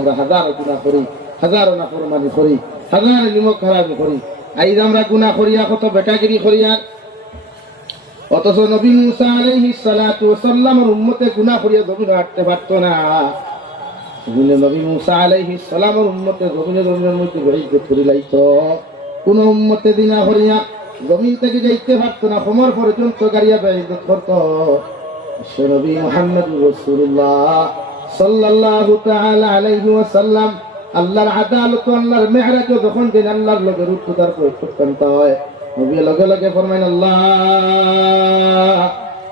আমরা হাজারো গুনাহ করি, হাজারো নাফরমানি করি, হাজারো নিমক হারামি করি। আইজ আমরা গুনাহ করিয়া কত বেটাগিরি করিয়া, অথচ নবী মুসা আলাইহিস সালাতু ওয়াস সালামের উম্মতে গুনাহ করিয়া জমিনে হাঁটতে পারত না। নবী মুসা আলাইহিস সালামের উম্মতে জমিনের মধ্যে বেইজ্জত করে লাইতো। কোন উম্মতে দিনা করিয়া জমিন থেকে যাইতে পারত না, কোমর পর্যন্ত গাড়িয়া বেইজ্জত করত। নবী মুহাম্মদুর রাসূলুল্লাহ সাল্লাল্লাহু তাআলা আলাইহি ওয়াসাল্লাম আল্লাহর আদালত, আল্লাহর মেহরাজ যখন দিন আল্লাহর লগে রূপদার করতে হয়, নবী লগে লগে ফরমাইন, আল্লাহ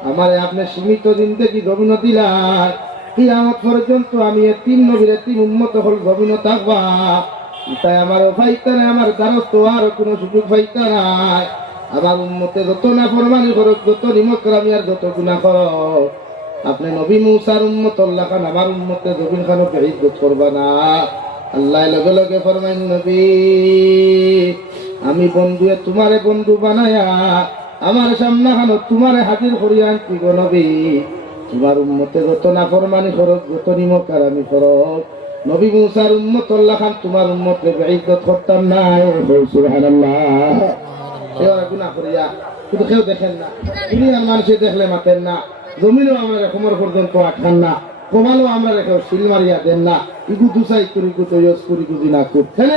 আমারে আপনি সীমিত জিন্দেগি জমিন দিলাম, কিয়ামত পর্যন্ত আমি তিন নবীর তিন উম্মত হল জমিন থাকবা। তাই আমার ফাইতা নাই, আমার দ্বারস্থ আর কোনো সুযোগ ফাইতা নাই। আমার উম্মতে যত না ফরমানি করুক, যত নিমকরামি আর যত গুনাহ করুক, আপনি নবী মুসার উম্মত আল্লাহ খান আমার উম্মতে জমিন খানও বেইজ্জত করবা না। আল্লাহ লগে লগে ফরমাইন, নবী আমি বন্ধুয়ে তোমারে বন্ধু বানায়া আমার সামনে খানো তোমারে হাজির করিয়া আনছি গো নবী। তোমার উম্মতে যত নাফরমানি করুক, যত নিমকরামি করুক, নবী মুসার উম্মত আল্লাহ খান তোমার উম্মতে বেইজ্জত করতাম না। সুবহানাল্লাহ। এরা গুনাহ করিয়া কিন্তু কেউ দেখেন না, দুনিয়ার মানুষে দেখলে মাতেন না, জমিনও আমরা কোমর পর্যন্ত আটকান না, কমালও আমরা কেউ সিল মারিয়া দেন না। ইগু দুসাই করি কু তৈয়স করি কুজি না করছেন।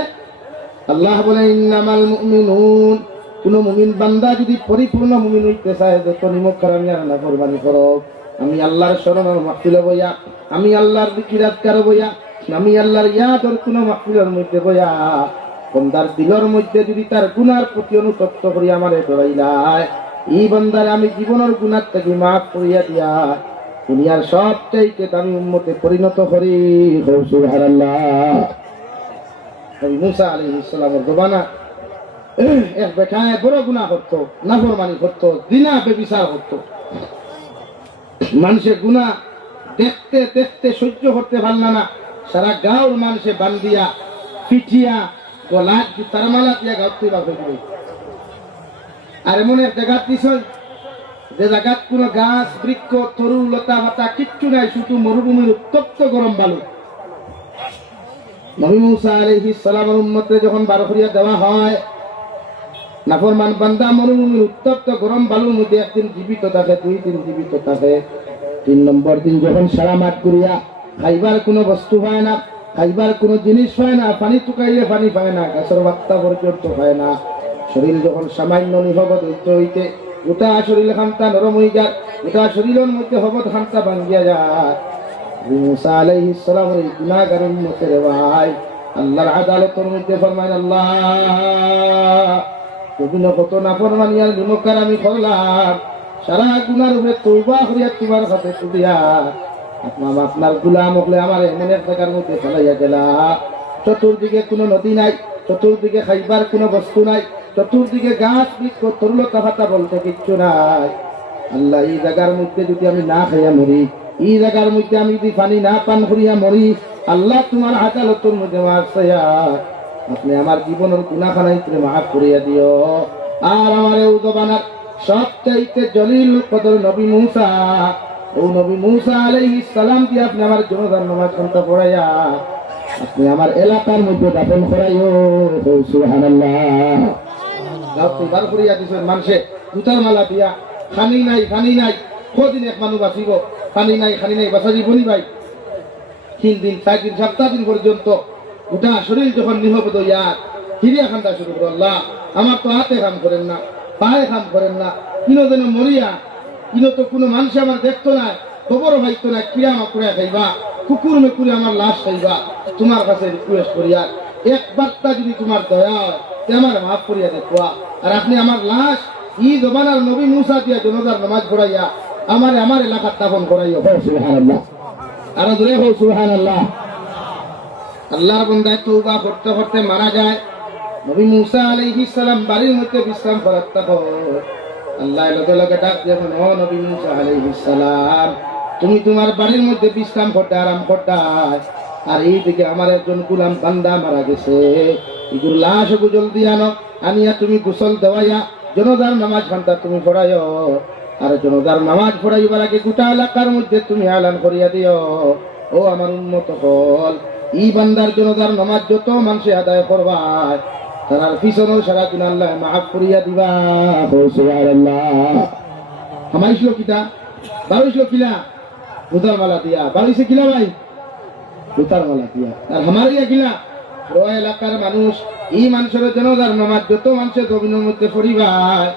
আল্লাহ বলে, ইন্নামাল মুমিনুন, কোন মুমিন বান্দা যদি পরিপূর্ণ মুমিন হইতে চায়, যত নিমকরামি আর নাফরমানি করুক, আমি আল্লাহর শরণের মাহফিলে বইয়া, আমি আল্লাহর জিকিরাতকার বইয়া, আমি আল্লাহর ইয়াদর কোন মাহফিলের মধ্যে বইয়া, বন্দার দিলের মধ্যে যদি তার গুনার প্রতি অনুতপ্ত করি আমারে ডরাইলায়, এই বন্দারে আমি জীবনের গুনার থেকে মাফ করিয়া দিয়া দুনিয়ার সবচাইতে দামি উম্মতে পরিণত করি। সুবহানাল্লাহ। নবী মুসা আলাইহিস সালামের জমানা এক বেটায় বড় গুনাহ করতো, নাফরমানি করতো, জিনা বেবিচার করতো। মানুষের গুনাহ দেখতে দেখতে সহ্য করতে পারল না, সারা গাঁওর মানুষে বান্ধিয়া পিঠিয়া গলার জুতার মালা দিয়া গাঁত তুই বাপ হয়ে। আর এমন এক জায়গা দিস যে জায়গাত কোনো গাছ বৃক্ষ তরু লতা পাতা কিচ্ছু নাই, শুধু মরুভূমির উত্তপ্ত গরম বালু। নবী মুসা আলাইহিস সালামের উম্মতে যখন বার করিয়া দেওয়া হয়, নাফরমান বান্দা মরুভূমির উত্তপ্ত গরম বালুর মধ্যে একদিন জীবিত থাকে, 2 দিন জীবিত থাকে, 3 নম্বর দিন যখন সারা মাঠ করিয়া খাইবার কোনো বস্তু পায় না, খাইবার কোনো জিনিস পায় না, পানি টুকাইলে পানি পায় না, গাছের বাত্তা পর্যন্ত পায় না, শরীর যখন সামান্য নিহবত হইতে হইতে গোটা শরীর খান্তা নরম হয়ে যায়, গোটা শরীরের মধ্যে হবত খান্তা ভাঙ্গিয়া যায়। মুসা আলাইহিস সালামের এই গুনাহগার উম্মতের ভাই আল্লাহর আদালতের মধ্যে ফরমায়, আল্লাহ বিভিন্ন কত নাফরমানি আর নিমকরামি করলাম, সারা গুনার উপরে তওবা করিয়া তোমার কাছে তুলিয়া আপনার গুলাম হলে আমার এমন এক জায়গার মধ্যে ফেলাইয়া গেলা, চতুর্দিকে কোনো নদী নাই, চতুর্দিকে খাইবার কোনো বস্তু নাই, চতুর্দিকে গাছ বৃক্ষ তরুলতা পাতা বলতে কিচ্ছু নাই। আল্লাহ এই জায়গার মধ্যে যদি আমি না খাইয়া মরি, এই জায়গার মধ্যে আমি যদি পানি না পান করিয়া মরি, আল্লাহ তোমার আদালতের মধ্যে মাফ চাইয়া আপনি আমার জীবনের গুনাহখানাই তুমি মাফ করিয়া দিও। আর আমার এই জবানার সবচাইতে জলিল কদর নবী মুসা, ও নবী মুসা আলাইহিস সালাম দিয়ে আপনি আমার জনতার নামাজ খানটা পড়াইয়া আপনি আমার এলাকার মধ্যে দাফন করাইও। সুবহানাল্লাহ। গাঁও বার করিয়া দিছেন মানুষে জুতার মালা দিয়া, খানি নাই খানি নাই, কদিন এক মানুষ বাঁচিব, পানি নাই খানি নাই বাঁচা জীবনী ভাই। 3 দিন 4 দিন 7 দিন পর্যন্ত গোটা শরীর যখন নিহবত হইয়া হিরিয়া খান্তা শুরু করো, আল্লাহ আমার তো হাতে কাম করেন না, পায়ে কাম করেন না, কিনো যেন মরিয়া, কিনো তো কোনো মানুষ আমার দেখতো না, খবরও পাইতো না, কিরা আমার করে খাইবা, কুকুর মেকুরে আমার লাশ খাইবা, তোমার কাছে রিকোয়েস্ট করিয়া একবারটা যদি তোমার দয়া হয় আমার মাফ করিয়া দেখবা। আর আপনি আমার লাশ এই জমানার নবী মুসা দিয়া জনতার নামাজ পড়াইয়া আমার এলাকার দাফন করাইও। সুবহানাল্লাহ। আর জোরে হোক সুবহানাল্লাহ। আল্লাহর বান্দা তওবা করতে করতে মারা যায়। নবী মুসা আলাইহিস সালাম বাড়ির মধ্যে বিশ্রাম করার তখন আল্লাহ লগে লগে ডাক দিয়ে, ও নবী মুসা আলাইহিস সালাম, তুমি তোমার বাড়ির মধ্যে বিশ্রাম করতে আরাম করতে, আর এইদিকে আমার একজন গোলাম বান্দা মারা গেছে, এগুলো লাশ জলদি আনো, আনিয়া তুমি গোসল দেওয়াইয়া জনতার নামাজ খানটা তুমি পড়াইও। আর জনতার নামাজ পড়াইবার আগে গোটা এলাকার মধ্যে তুমি আলান করিয়া দিও, ও আমার উম্মত হল ই বান্দার জন্য তার নমাজ যত মানুষে আদায় করবায় তার পিছনেও সারা গুণ আল্লাহ মাফ করিয়া দিবা। সুবহানাল্লাহ। হামাইছিল কিটা বারোইছিল কিলা জুতার মালা দিয়া, বারোইছে কিলা ভাই জুতার মালা দিয়া, আর হামারিয়া কিলা রয় এলাকার মানুষ এই মানুষের জন্য তার নমাজ যত মানুষের জমিনের মধ্যে পড়িবায়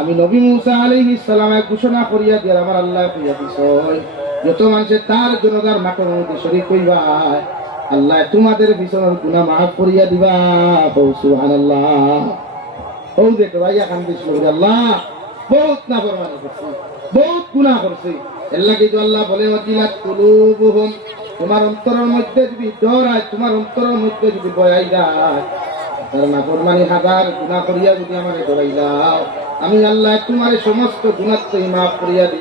আমি নবী মুসা আলাইহিস সালামে ঘোষণা করিয়া দিয়া আমার আল্লাহ করিয়া দিছয় যত মানুষের তার জন্য তার মাঠের মধ্যে শরীক কইবায় আল্লাহ তোমাদের পিছনের গুনাহ মাফ করিয়া দিবা। সুবহানাল্লাহ। ও দেখো ভাইয়া কান দিছিল আল্লাহ বহুত নাফরমানি করছে, বহুত গুনাহ করছে, এর লাগি তো আল্লাহ বলে ওয়াজিলাত কুলুবুহুম, তোমার অন্তরের মধ্যে যদি ডর হয়, তোমার অন্তরের মধ্যে যদি ভয় যায়, তার নাফরমানি হাজার গুনাহ করিয়া যদি আমাকে ডরাই দাও আমি আল্লাহ তোমার সমস্ত গুনাহ মাফ করিয়া দিই।